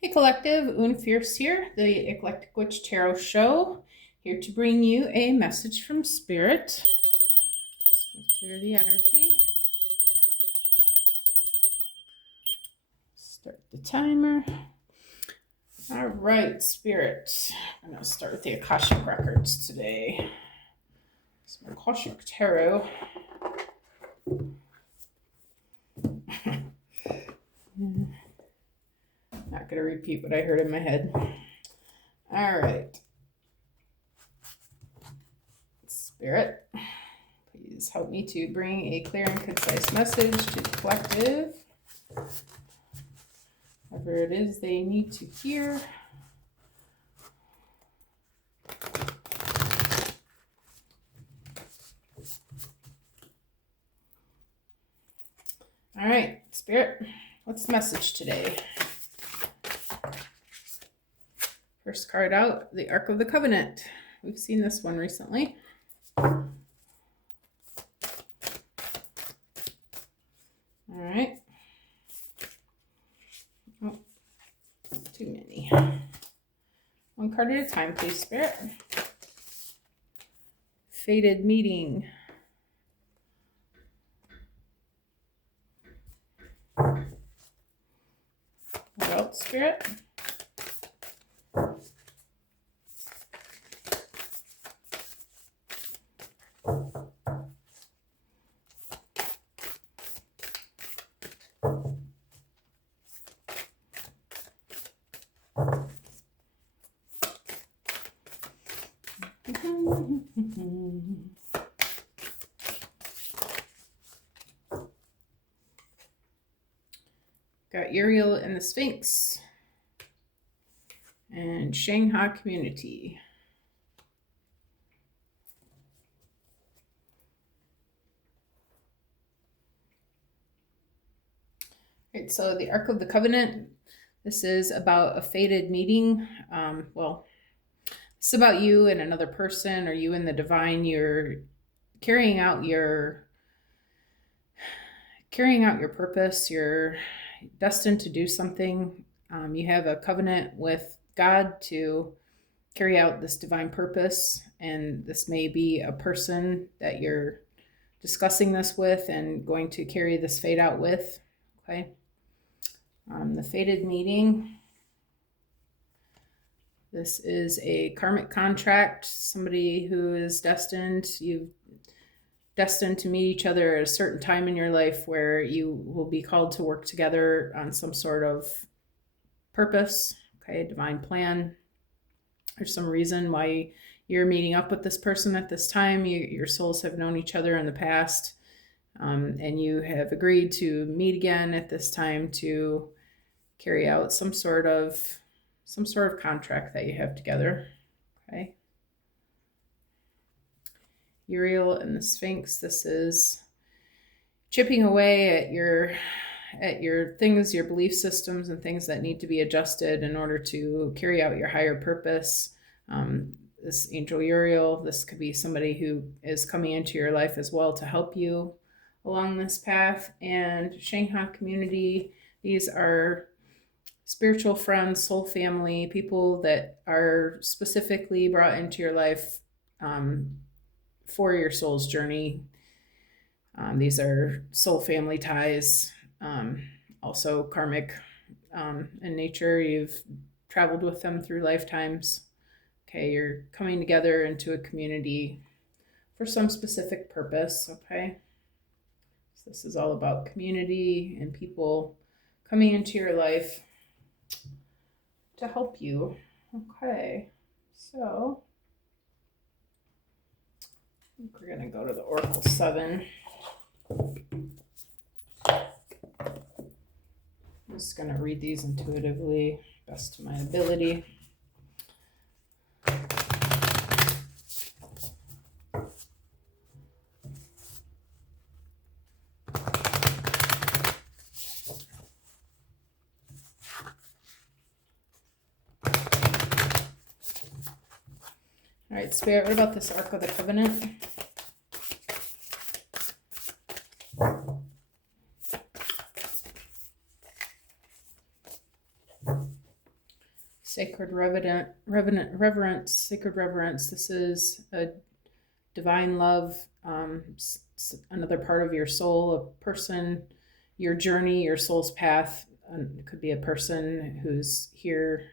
Hey Collective, Una Fierce here, the Eclectic Witch Tarot Show, here to bring you a message from Spirit. Just going to clear the energy. Start the timer. All right, Spirit. I'm going to start with the Akashic Records today. Some Akashic Tarot. Not going to repeat what I heard in my head. All right. Spirit, please help me to bring a clear and concise message to the collective. Whatever it is they need to hear. All right, Spirit, what's the message today? First card out, the Ark of the Covenant. We've seen this one recently. All right. Oh, too many. One card at a time, please, Spirit. Fated Meeting. What else, Spirit? Got Uriel and the Sphinx. And Shanghai Community. Right, so the Ark of the Covenant. This is about a fated meeting. It's about you and another person, or you and the divine. You're carrying out your purpose. You're destined to do something. You have a covenant with God to carry out this divine purpose, and this may be a person that you're discussing this with and going to carry this fate out with. Okay. The fated meeting. This is a karmic contract. Somebody who is destined to meet each other at a certain time in your life where you will be called to work together on some sort of purpose, okay, divine plan. There's some reason why you're meeting up with this person at this time. Your souls have known each other in the past, and you have agreed to meet again at this time to carry out some sort of contract that you have together. Okay. Uriel and the Sphinx. This is chipping away at your things, your belief systems, and things that need to be adjusted in order to carry out your higher purpose. This angel Uriel, this could be somebody who is coming into your life as well to help you along this path. And Shanghai Community, these are spiritual friends, soul family, people that are specifically brought into your life for your soul's journey. These are soul family ties, also karmic in nature. You've traveled with them through lifetimes. Okay, you're coming together into a community for some specific purpose. Okay, so this is all about community and people coming into your life to help you. Okay, so I think we're going to go to the Oracle 7. I'm just going to read these intuitively, best to my ability. All right, Spirit, what about this Ark of the Covenant? Sacred reverence, sacred reverence. This is a divine love, another part of your soul, a person, your journey, your soul's path. It could be a person who's here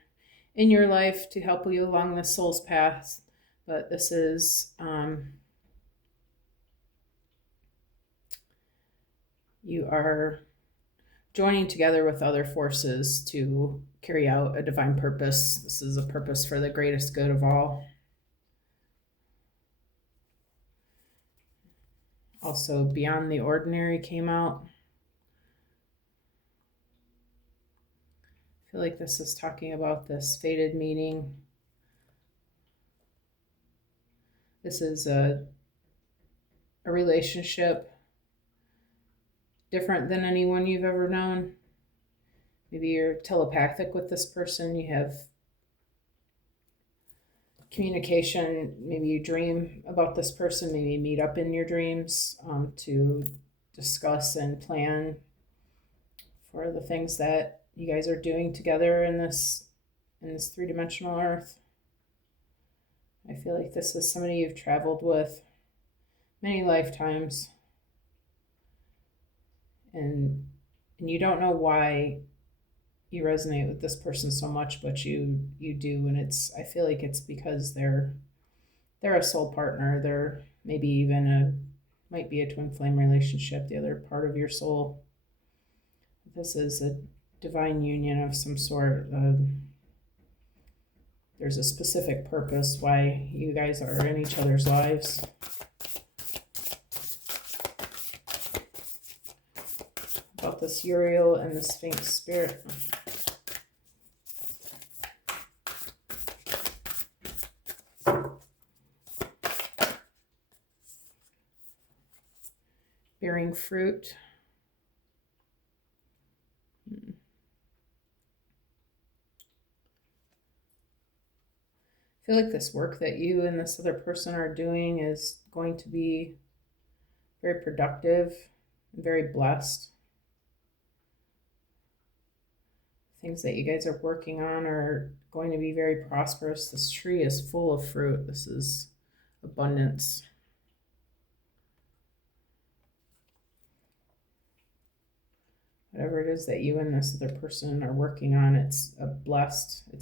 in your life to help you along this soul's path, but this is you are joining together with other forces to carry out a divine purpose. This is a purpose for the greatest good of all. Also, beyond the ordinary came out. I feel like this is talking about this fated meeting. This is a relationship different than anyone you've ever known. Maybe you're telepathic with this person. You have communication. Maybe you dream about this person. Maybe you meet up in your dreams to discuss and plan for the things that you guys are doing together in this three-dimensional earth. I feel like this is somebody you've traveled with many lifetimes, and you don't know why you resonate with this person so much, but you do, and I feel like it's because they're a soul partner. They're maybe even might be a twin flame relationship, the other part of your soul. This is a divine union of some sort. There's a specific purpose why you guys are in each other's lives. About this Uriel and the Sphinx spirit. Bearing fruit. I feel like this work that you and this other person are doing is going to be very productive and very blessed. Things that you guys are working on are going to be very prosperous. This tree is full of fruit. This is abundance. Whatever it is that you and this other person are working on, it's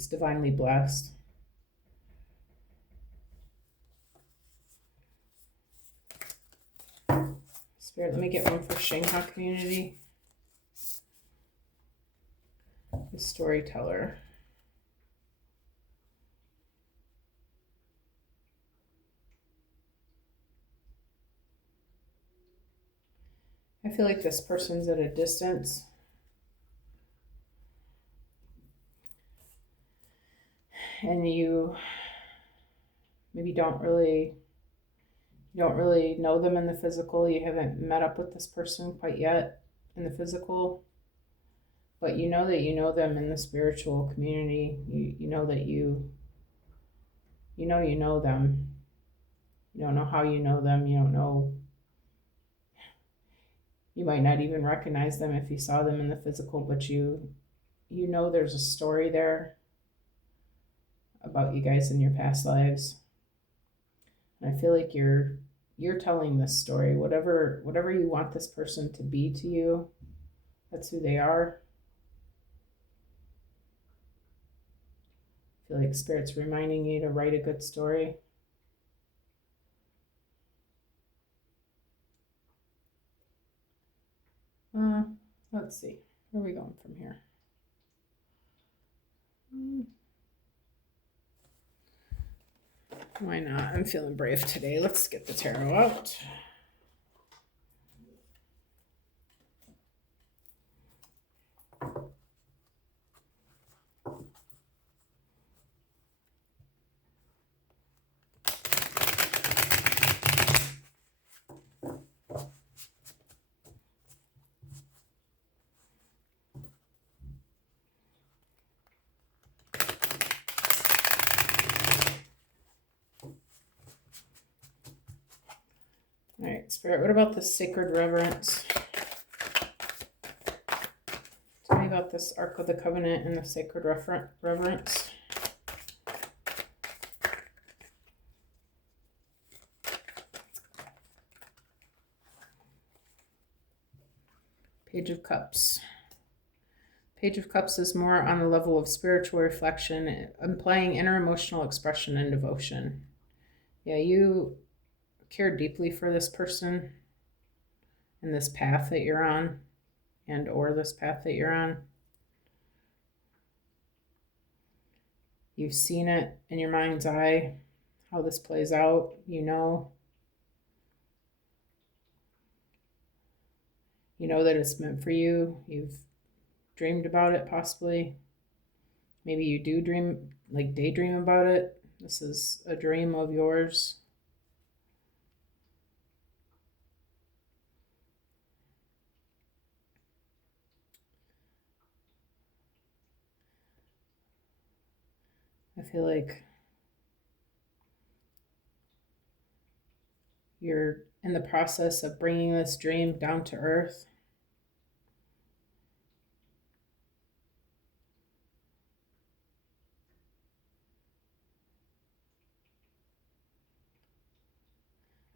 divinely blessed. Spirit, let me get one for Shengha community. The storyteller. I feel like this person's at a distance. And you maybe don't really know them in the physical. You haven't met up with this person quite yet in the physical, but you know that you know them in the spiritual community. You know that you know them. You don't know how you know them. You don't know. You might not even recognize them if you saw them in the physical, but you know there's a story there about you guys in your past lives. And I feel like you're telling this story. Whatever you want this person to be to you, that's who they are. I feel like Spirit's reminding you to write a good story. Let's see. Where are we going from here? Why not? I'm feeling brave today. Let's get the tarot out. All right, Spirit, what about the sacred reverence? Tell me about this Ark of the Covenant and the Sacred Reverence. Page of Cups. Page of Cups is more on the level of spiritual reflection, implying inner emotional expression and devotion. Yeah, you care deeply for this person and this path that you're on, and or this path that you're on. You've seen it in your mind's eye, how this plays out, you know. You know that it's meant for you. You've dreamed about it, possibly. Maybe you do dream, like daydream about it. This is a dream of yours. I feel like you're in the process of bringing this dream down to earth.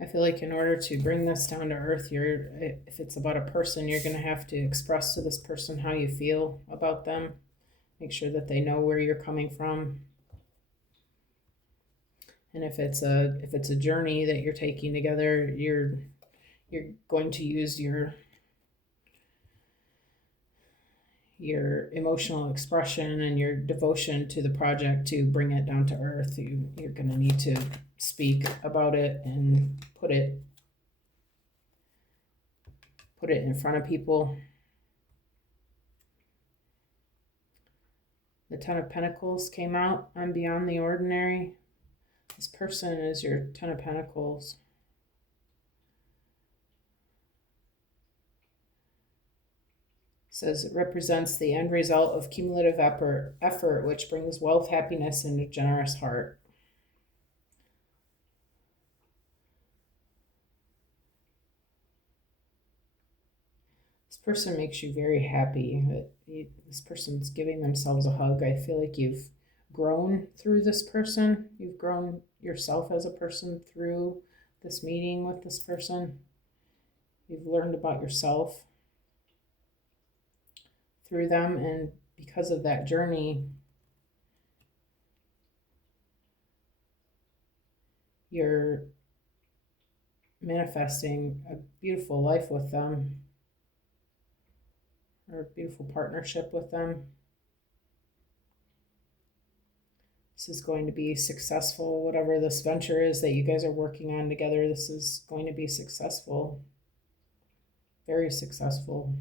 I feel like in order to bring this down to earth, if it's about a person, you're going to have to express to this person how you feel about them. Make sure that they know where you're coming from. And if it's a journey that you're taking together, you're going to use your emotional expression and your devotion to the project to bring it down to earth. You're going to need to speak about it and put it in front of people. The Ten of Pentacles came out on Beyond the Ordinary. This person is your Ten of Pentacles. It says it represents the end result of cumulative effort which brings wealth, happiness, and a generous heart. This person makes you very happy. This person's giving themselves a hug. I feel like you've grown through this person. You've grown yourself as a person through this meeting with this person. You've learned about yourself through them, and because of that journey, you're manifesting a beautiful life with them, or a beautiful partnership with them. This is going to be successful. Whatever this venture is that you guys are working on together, this is going to be successful. Very successful.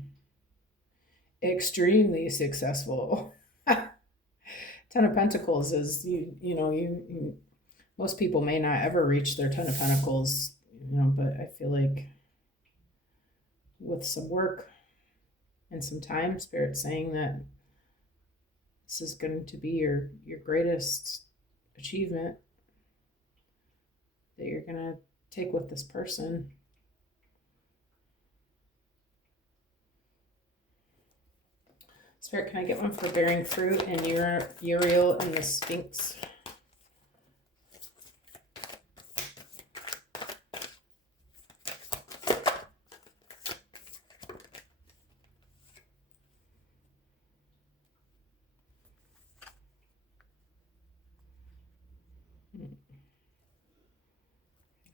Extremely successful. Ten of Pentacles is, you most people may not ever reach their Ten of Pentacles, but I feel like with some work and some time, Spirit's saying that this is going to be your greatest achievement that you're going to take with this person. Spirit, can I get one for Bearing Fruit and Uriel and the Sphinx?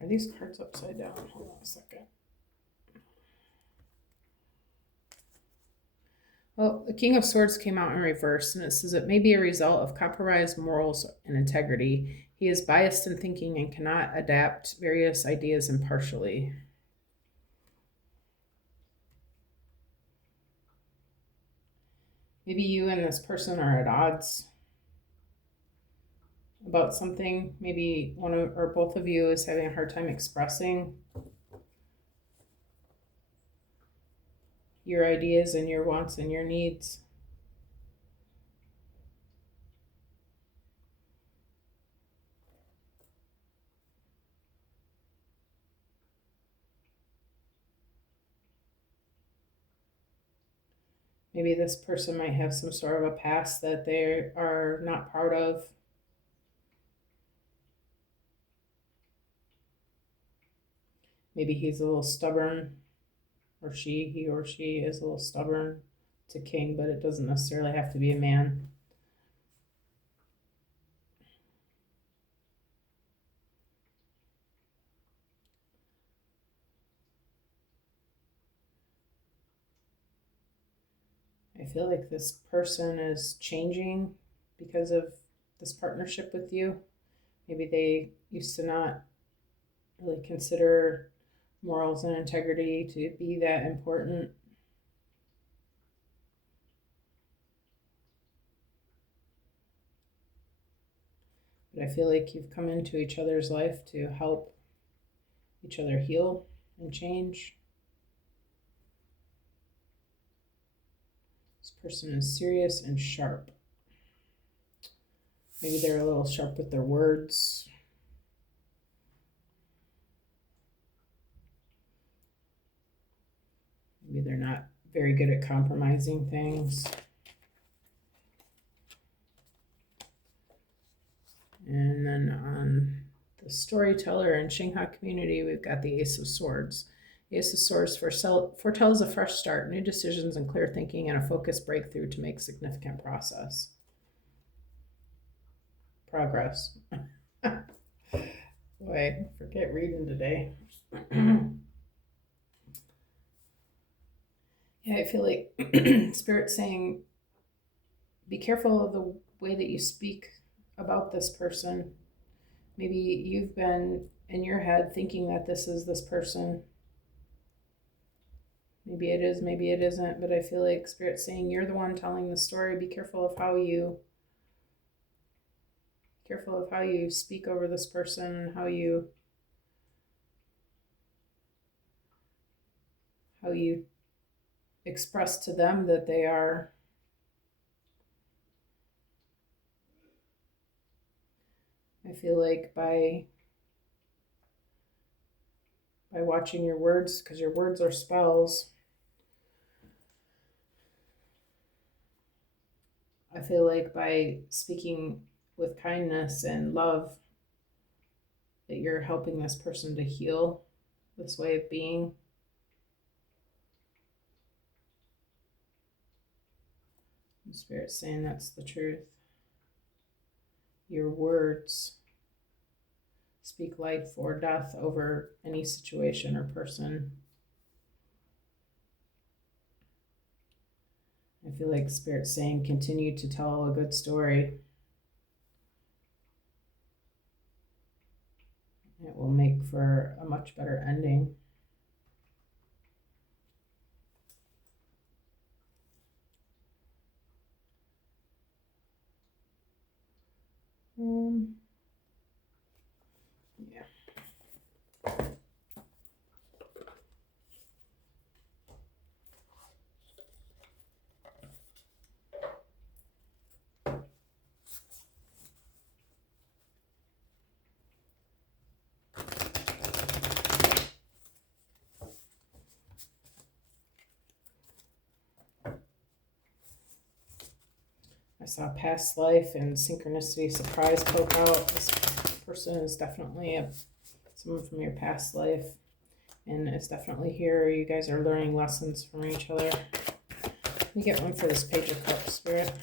Are these cards upside down? Hold on a second. Well, the King of Swords came out in reverse, and it says it may be a result of compromised morals and integrity. He is biased in thinking and cannot adapt various ideas impartially. Maybe you and this person are at odds about something. Maybe one or both of you is having a hard time expressing your ideas and your wants and your needs. Maybe this person might have some sort of a past that they are not proud of. Maybe he's a little stubborn, or he or she is a little stubborn. It's a king, but it doesn't necessarily have to be a man. I feel like this person is changing because of this partnership with you. Maybe they used to not really consider morals and integrity to be that important. But I feel like you've come into each other's life to help each other heal and change. This person is serious and sharp. Maybe they're a little sharp with their words. Maybe they're not very good at compromising things. And then on the storyteller and Xingha community, we've got the Ace of Swords. The Ace of Swords foretells a fresh start, new decisions, and clear thinking, and a focused breakthrough to make significant progress. Boy, forget reading today. Yeah, I feel like Spirit's saying, be careful of the way that you speak about this person. Maybe you've been in your head thinking that this is this person. Maybe it is, maybe it isn't, but I feel like Spirit's saying you're the one telling the story. Be careful of how you speak over this person, how you express to them that they are. I feel like by watching your words, because your words are spells, I feel like by speaking with kindness and love, that you're helping this person to heal this way of being. The Spirit's saying that's the truth. Your words speak life or death over any situation or person. I feel like Spirit's saying continue to tell a good story. It will make for a much better ending. Yeah. I saw past life and synchronicity surprise poke out. This person is definitely someone from your past life, and it's definitely here. You guys are learning lessons from each other. Let me get one for this Page of Cups, Spirit.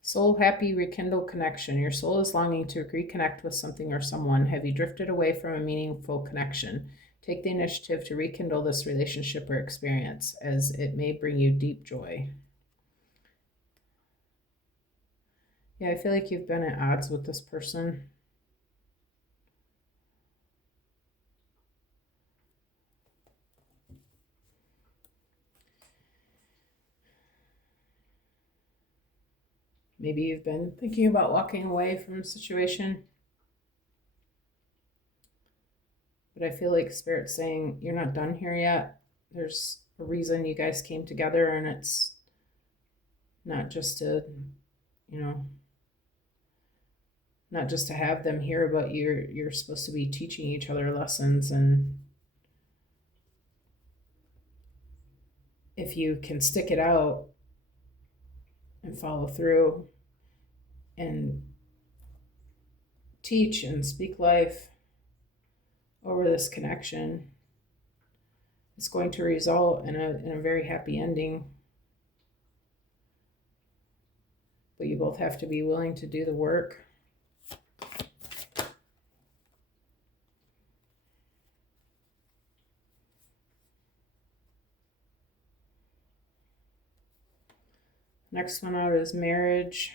Soul happy rekindle connection. Your soul is longing to reconnect with something or someone. Have you drifted away from a meaningful connection? Take the initiative to rekindle this relationship or experience, as it may bring you deep joy. Yeah, I feel like you've been at odds with this person. Maybe you've been thinking about walking away from a situation. But I feel like Spirit's saying you're not done here yet. There's a reason you guys came together, and it's not just to, not just to have them here, but you're supposed to be teaching each other lessons and if you can stick it out and follow through and teach and speak life over this connection, it's going to result in a very happy ending. But you both have to be willing to do the work. Next one out is marriage.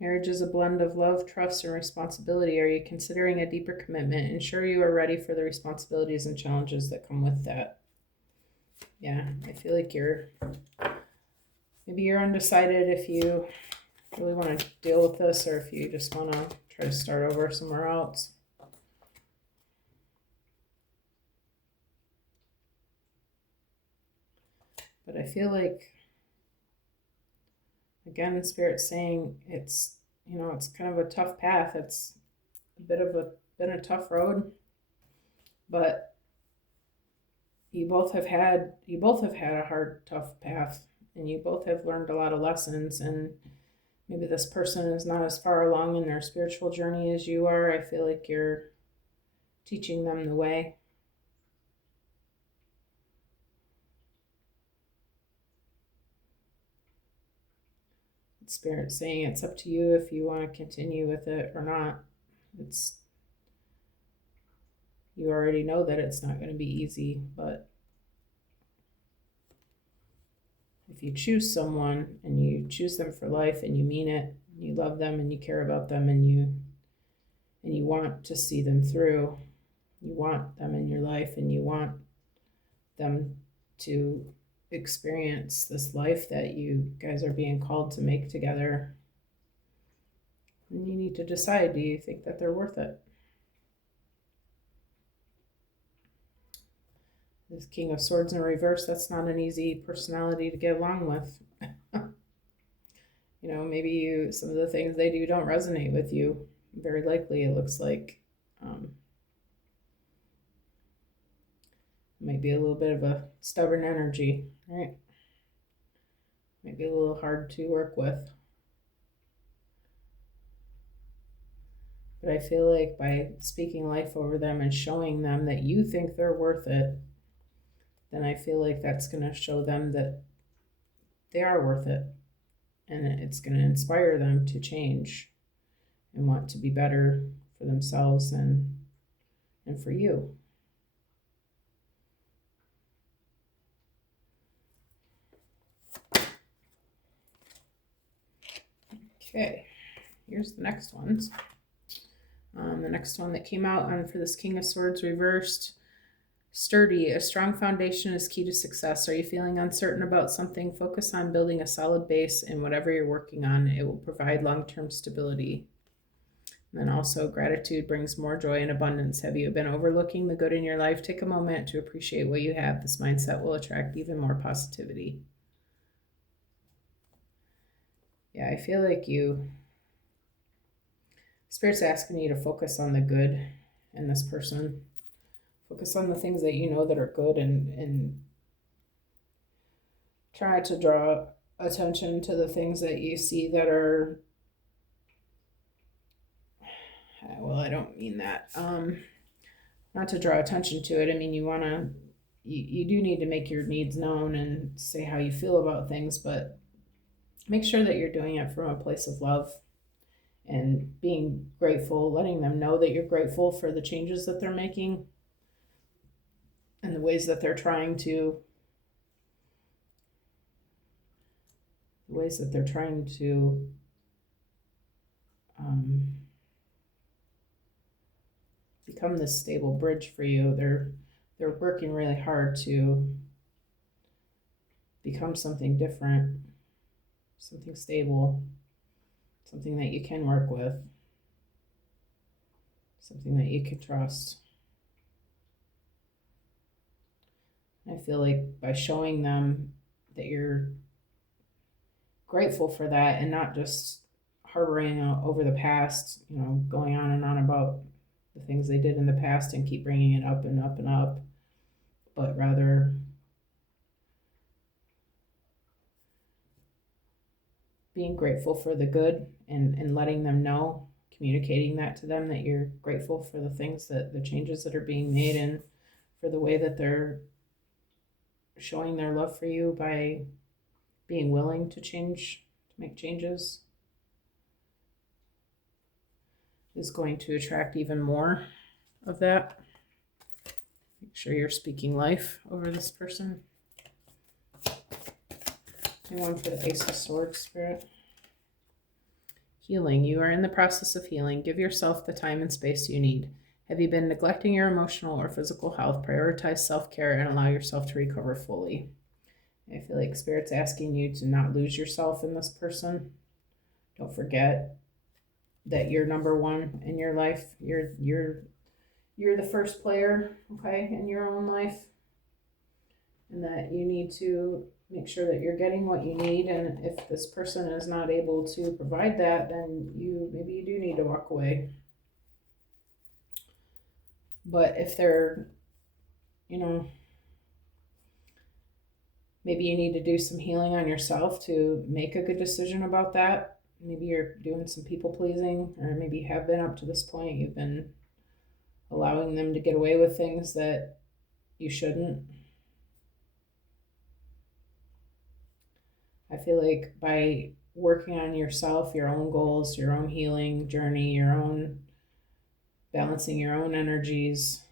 Marriage is a blend of love, trust, and responsibility. Are you considering a deeper commitment? Ensure you are ready for the responsibilities and challenges that come with that. Yeah, I feel like maybe you're undecided if you really want to deal with this or if you just want to try to start over somewhere else. But I feel like, again, Spirit's saying it's kind of a tough path. It's been a tough road, but you both have had a hard, tough path, and you both have learned a lot of lessons. And maybe this person is not as far along in their spiritual journey as you are. I feel like you're teaching them the way. Spirit saying it's up to you if you want to continue with it or not. You already know that it's not going to be easy, but if you choose someone and you choose them for life and you mean it, you love them and you care about them and you want to see them through, you want them in your life and you want them to experience this life that you guys are being called to make together, and you need to decide, do you think that they're worth it? This King of Swords in reverse, that's not an easy personality to get along with. Maybe some of the things they do don't resonate with you. Very likely it looks like might be a little bit of a stubborn energy, right? Might be a little hard to work with. But I feel like by speaking life over them and showing them that you think they're worth it, then I feel like that's going to show them that they are worth it. And it's going to inspire them to change and want to be better for themselves and for you. Okay, here's the next ones. The next one that came out for this King of Swords reversed. Sturdy, a strong foundation is key to success. Are you feeling uncertain about something? Focus on building a solid base in whatever you're working on. It will provide long-term stability. And then also, gratitude brings more joy and abundance. Have you been overlooking the good in your life? Take a moment to appreciate what you have. This mindset will attract even more positivity. Yeah, I feel like Spirit's asking you to focus on the good in this person. Focus on the things that you know that are good and try to draw attention to the things that you see that are, well, I don't mean that. Not to draw attention to it. I mean, you do need to make your needs known and say how you feel about things, but make sure that you're doing it from a place of love and being grateful, letting them know that you're grateful for the changes that they're making and the ways that they're trying to become this stable bridge for you. They're working really hard to become something different, something stable, something that you can work with, something that you can trust. I feel like by showing them that you're grateful for that and not just harboring over the past, going on and on about the things they did in the past and keep bringing it up and up and up, but rather being grateful for the good and letting them know, communicating that to them, that you're grateful for the things, that the changes that are being made, and for the way that they're showing their love for you by being willing to change, to make changes, is going to attract even more of that. Make sure you're speaking life over this person. And one for the Ace of Swords, Spirit. Healing. You are in the process of healing. Give yourself the time and space you need. Have you been neglecting your emotional or physical health? Prioritize self-care and allow yourself to recover fully. I feel like Spirit's asking you to not lose yourself in this person. Don't forget that you're number one in your life. You're the first player, okay, in your own life. And that you need to make sure that you're getting what you need. And if this person is not able to provide that, then maybe you do need to walk away. But if they're, maybe you need to do some healing on yourself to make a good decision about that. Maybe you're doing some people pleasing, or maybe you have been up to this point. You've been allowing them to get away with things that you shouldn't. I feel like by working on yourself, your own goals, your own healing journey, your own balancing your own energies,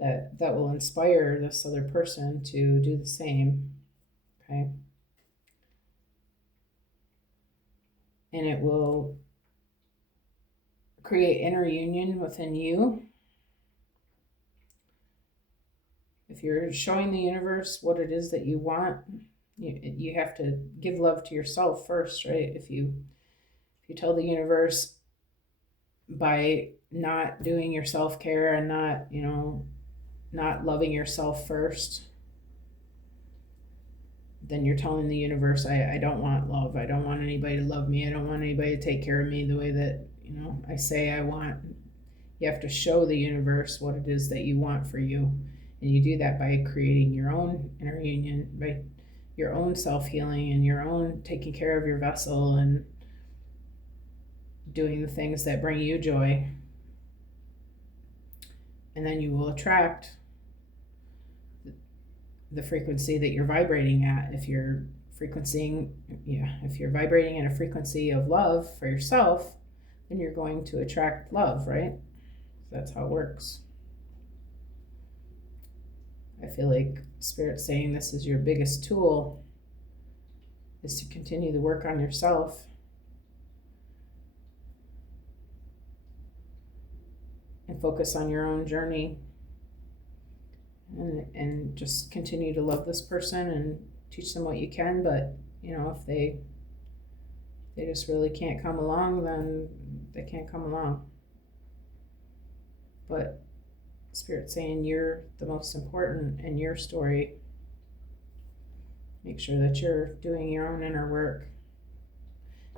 that will inspire this other person to do the same, okay? And it will create inner union within you. If you're showing the universe what it is that you want, you have to give love to yourself first, right? If you tell the universe by not doing your self-care and not loving yourself first, then you're telling the universe, I don't want love. I don't want anybody to love me. I don't want anybody to take care of me the way that, I say I want. You have to show the universe what it is that you want for you. And you do that by creating your own inner union, by your own self-healing and your own taking care of your vessel and doing the things that bring you joy. And then you will attract the frequency that you're vibrating at. If you're vibrating at a frequency of love for yourself, then you're going to attract love, right? That's how it works. I feel like Spirit's saying this is your biggest tool, is to continue the work on yourself. And focus on your own journey. And just continue to love this person and teach them what you can. But, if they just really can't come along, then they can't come along. But Spirit's saying you're the most important in your story. Make sure that you're doing your own inner work.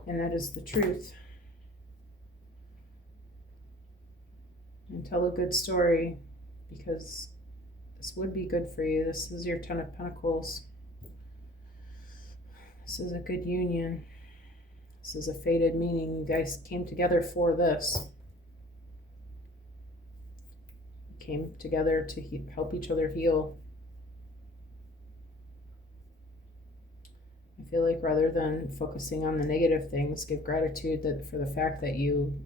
And that is the truth. And tell a good story, because this would be good for you. This is your Ten of Pentacles. This is a good union. This is a fated meaning. You guys came together for this. You came together to help each other heal. I feel like rather than focusing on the negative things, give gratitude for the fact that you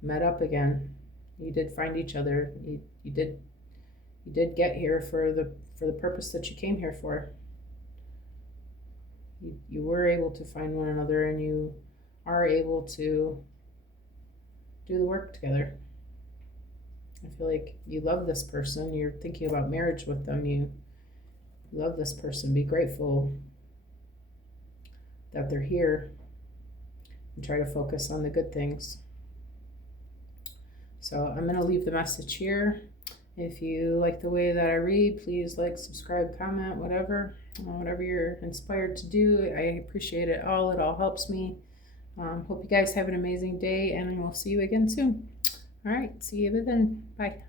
met up again. You did find each other. You did get here for the purpose that you came here for. You were able to find one another, and you are able to do the work together. I feel like you love this person. You're thinking about marriage with them. You love this person. Be grateful that they're here, and try to focus on the good things. So I'm going to leave the message here. If you like the way that I read, please like, subscribe, comment, whatever you're inspired to do. I appreciate it all. It all helps me. Hope you guys have an amazing day, and I will see you again soon. All right. See you then. Bye.